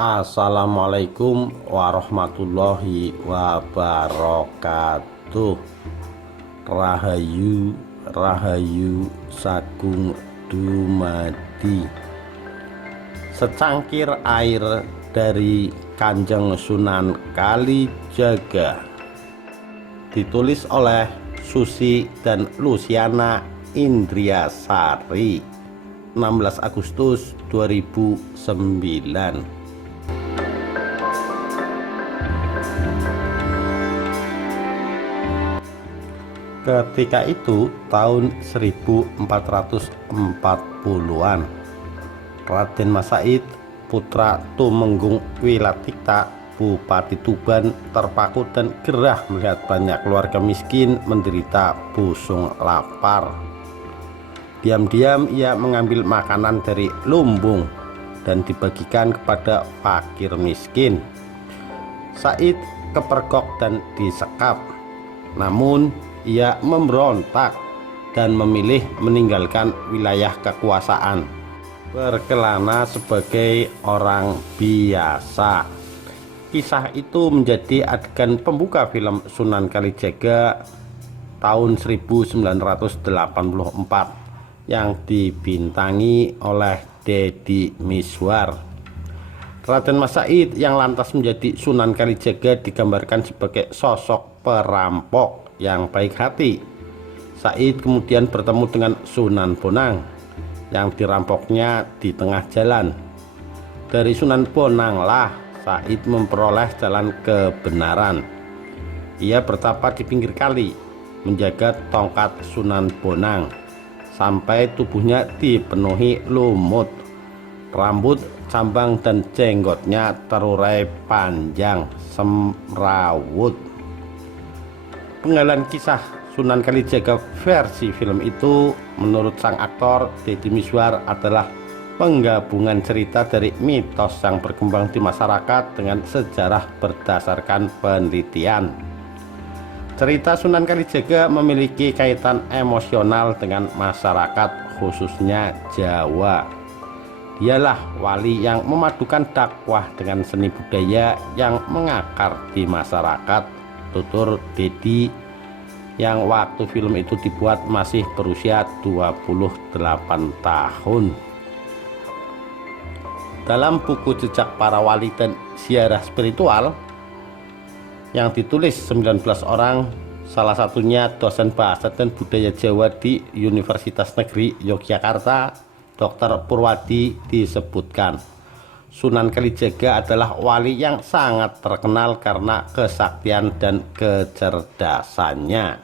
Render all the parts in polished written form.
Assalamualaikum warahmatullahi wabarakatuh. Rahayu Rahayu Sagung Dumadi. Secangkir air dari Kanjeng Sunan Kalijaga, ditulis oleh Susi dan Luciana Indriasari, 16 Agustus 2009. Ketika itu tahun 1440-an, Raden Mas Said, putra Tumenggung Wilatikta, Bupati Tuban, terpaku dan gerah melihat banyak keluarga miskin menderita busung lapar. Diam-diam ia mengambil makanan dari lumbung dan dibagikan kepada fakir miskin. Said kepergok dan disekap, namun ia memberontak dan memilih meninggalkan wilayah kekuasaan, berkelana sebagai orang biasa. Kisah itu menjadi adegan pembuka film Sunan Kalijaga tahun 1984 yang dibintangi oleh Deddy Mizwar. Raden Mas Said yang lantas menjadi Sunan Kalijaga digambarkan sebagai sosok perampok yang baik hati. Said kemudian bertemu dengan Sunan Bonang yang dirampoknya di tengah jalan. Dari Sunan Bonang lah Said memperoleh jalan kebenaran. Ia bertapa di pinggir kali, menjaga tongkat Sunan Bonang sampai tubuhnya dipenuhi lumut. Rambut, cambang dan jenggotnya terurai panjang semrawut. Penggalan kisah Sunan Kalijaga versi film itu menurut sang aktor Deddy Mizwar adalah penggabungan cerita dari mitos yang berkembang di masyarakat dengan sejarah berdasarkan penelitian. Cerita Sunan Kalijaga memiliki kaitan emosional dengan masyarakat, khususnya Jawa. Dialah wali yang memadukan dakwah dengan seni budaya yang mengakar di masyarakat, tutur Deddy yang waktu film itu dibuat masih berusia 28 tahun. Dalam buku Jejak Para Wali dan Ziarah Spiritual yang ditulis 19 orang, salah satunya dosen bahasa dan budaya Jawa di Universitas Negeri Yogyakarta, Dr. Purwadi, disebutkan Sunan Kalijaga adalah wali yang sangat terkenal karena kesaktian dan kecerdasannya.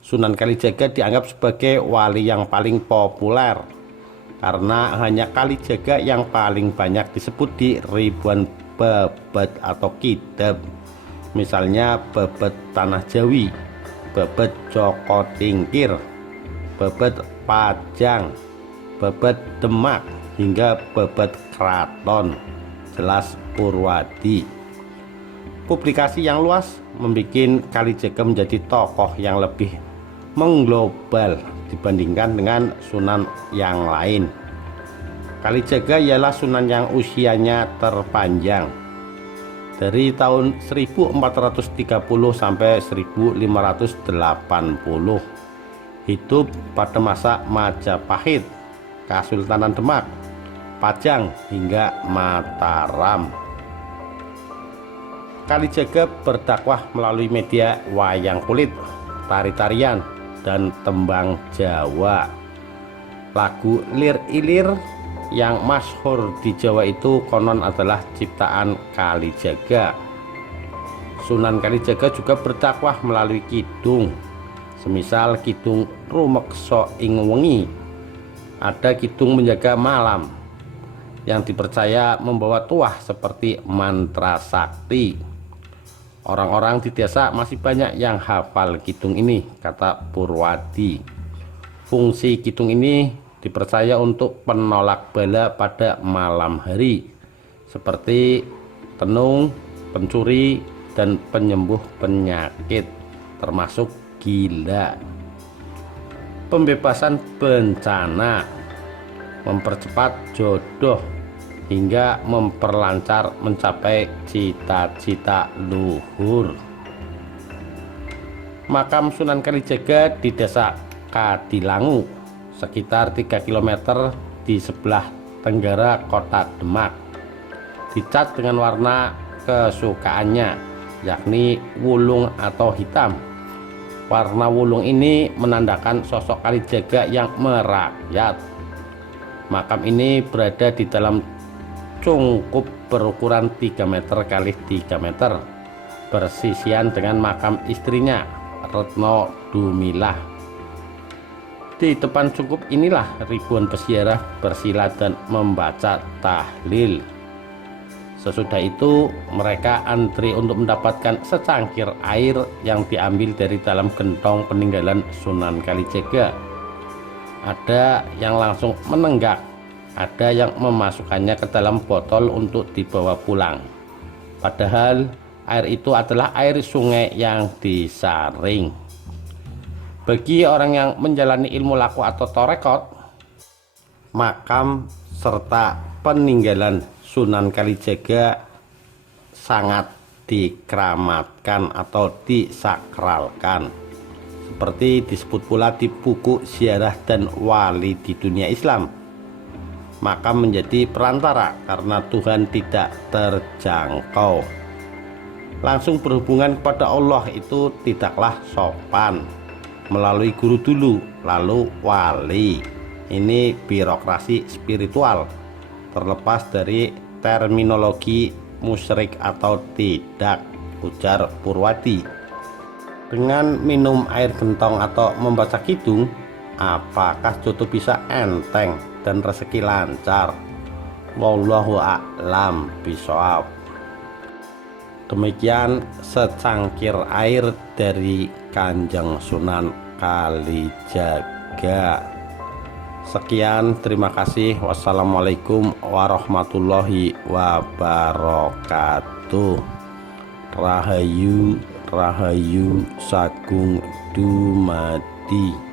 Sunan Kalijaga dianggap sebagai wali yang paling populer karena hanya Kalijaga yang paling banyak disebut di ribuan babad atau kitab. Misalnya babad Tanah Jawi, babad Joko Tingkir, babad Pajang, babad Demak, hingga babad Kraton, jelas Purwadi. Publikasi yang luas membuat Kalijaga menjadi tokoh yang lebih mengglobal dibandingkan dengan sunan yang lain. Kalijaga ialah sunan yang usianya terpanjang, dari tahun 1430 sampai 1580. Hidup pada masa Majapahit, Kesultanan Demak, Pajang hingga Mataram. Kalijaga berdakwah melalui media wayang kulit, tari-tarian, dan tembang Jawa. Lagu Lir Ilir yang masyhur di Jawa itu konon adalah ciptaan Kalijaga. Sunan Kalijaga juga berdakwah melalui kidung, semisal kidung Rumekso ing Wengi. Ada kidung menjaga malam yang dipercaya membawa tuah seperti mantra sakti. Orang-orang di desa masih banyak yang hafal kidung ini, kata Purwadi. Fungsi kidung ini dipercaya untuk penolak bala pada malam hari, seperti tenung, pencuri, dan penyembuh penyakit, termasuk gila. Pembebasan bencana, mempercepat jodoh, hingga memperlancar mencapai cita-cita luhur. Makam Sunan Kalijaga di Desa Kadilangu, sekitar 3 km di sebelah tenggara kota Demak, dicat dengan warna kesukaannya, yakni wulung atau hitam. Warna wulung ini menandakan sosok Kalijaga yang merakyat. Makam ini berada di dalam cungkup berukuran 3 meter kali 3 meter, bersisian dengan makam istrinya Retno Dumilah. Di depan cungkup inilah ribuan peziarah bersila dan membaca tahlil. Sesudah itu mereka antri untuk mendapatkan secangkir air yang diambil dari dalam gentong peninggalan Sunan Kalijaga. Ada yang langsung menenggak, ada yang memasukkannya ke dalam botol untuk dibawa pulang. Padahal air itu adalah air sungai yang disaring. Bagi orang yang menjalani ilmu laku atau torekot, makam serta peninggalan Sunan Kalijaga sangat dikeramatkan atau disakralkan, seperti disebut pula di buku Ziarah dan Wali di Dunia Islam. Makam menjadi perantara karena Tuhan tidak terjangkau. Langsung berhubungan kepada Allah itu tidaklah sopan. Melalui guru dulu, lalu wali. Ini birokrasi spiritual, terlepas dari terminologi musyrik atau tidak, ujar Purwadi. Dengan minum air gentong atau membaca kidung, apakah jodoh bisa enteng dan rezeki lancar? Wallahu a'lam bishawab. Demikian secangkir air dari Kanjeng Sunan Kalijaga. Sekian, terima kasih. Wassalamualaikum warahmatullahi wabarakatuh. Rahayu Rahayu Sagung Dumadi.